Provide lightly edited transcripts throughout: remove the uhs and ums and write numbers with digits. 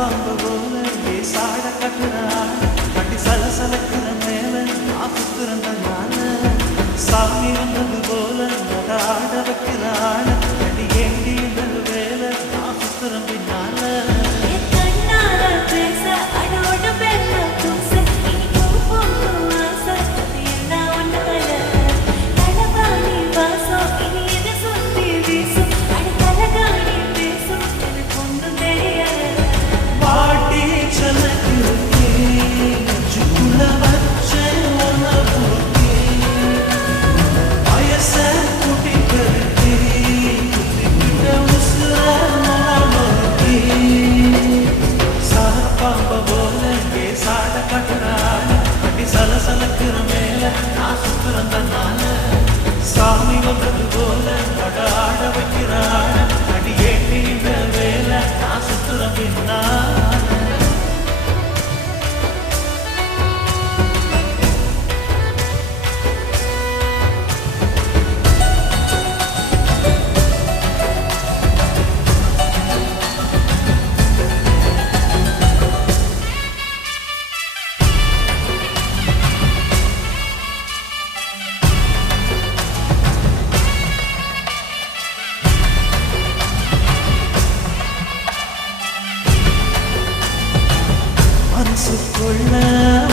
பாம்பு போல சாட கட்டுறான் கட்டி சலசலக்கிற மேல ஆசுத்திறந்தனால சாமி வந்தது போல ஆட வைக்கிறான் கட்டி ஏண்டி இந்த வேலை ஆசுத்திரம் பின்னால சலசலக்கிற மேல நான் சுத்துறந்தனால சாமி வந்தது போல ஆட வைக்கிறான் அடி ஏட்டி இந்த வேலை நான் சுத்துற பின்னால மனசுக்குள்ள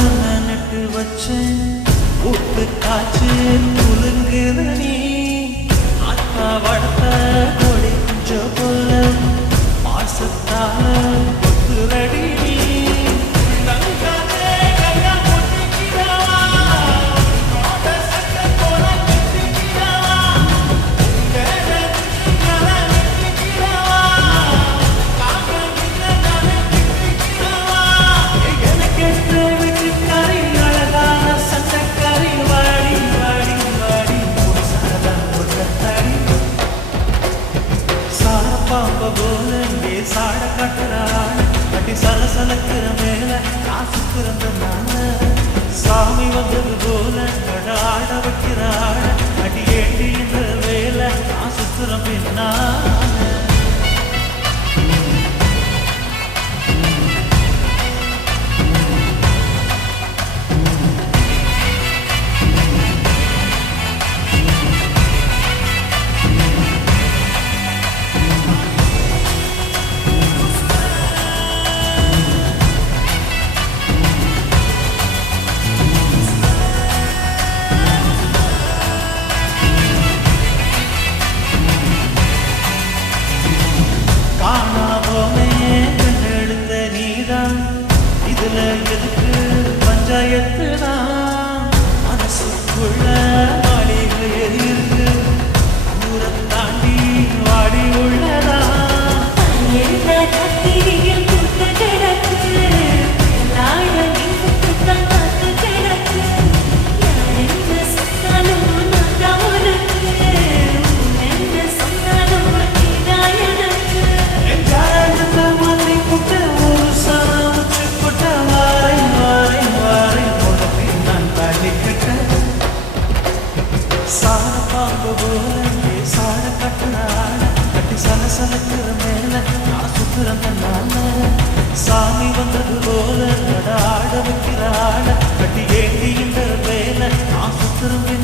உன்னை நட்டு வச்சேன் ஊத்து காய்ச்சி குலுங்குத நீ ஆத்மா வளர்த்த கொடி கொஞ்சம் போல மாசத்தால ஒத்துரடி நீ பாம்ப போல சாட கட்டுறான் கட்டி சலசலக்கிற மேல காசு பிறந்தனால சாமி வந்தது போல ஆட வைக்கிறான் அடி ஏண்டி இந்த வேலை காசு பிறப்பினால இதுல எதுக்கு பஞ்சாயத்துதான் மனசுக்குள்ள மாளிகை இருக்கு ஊரை தாண்டி வாடி உள்ளதா பாம்பு போல சாட கட்டுறான் கட்டி சலசலக்கிற மேல நான் சுத்துறந்தனால சாமி வந்தது போல ஆட வைக்கிறான் கட்டி ஏண்டி இந்த வேலை நான் சுத்துறேன்